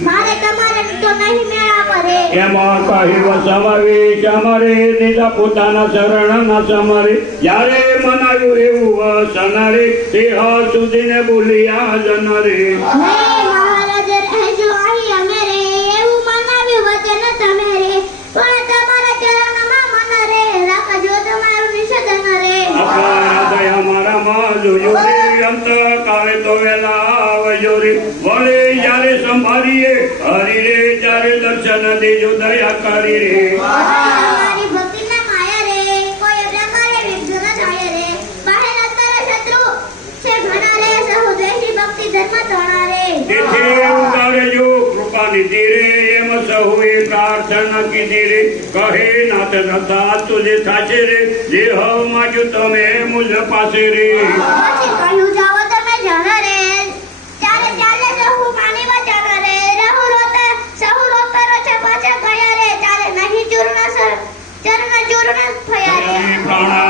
મારે તમારે તો નહીં મેળા પડે એમાં કહી વસવાવી પોતાના શરણના સમરે જ્યારે મનાયું એવું વસનારે તે સુધીને બોલ્યા જનરે હે રહેજો અહીં અમે રે એવું મનાવ્યું વચન તમે રે. પણ તમારા ચરણમાં મન રે રાખજો તમારું નિષેધન રે આપણા હૃદય અમારામાં જોયો રે અંત કાળે તો વેલા આવજો રે. વળે જ્યારે સંભાળીએ હરી રે ત્યારે દર્શન દેજો દયા કરી રે રે. રે રે રે. રે પ્રાર્થના કીધી રે. કહે નાથ નથા તુજે થાચે રે જે હવ માગ્યું તમે મુજ પાસે રે. प्राणा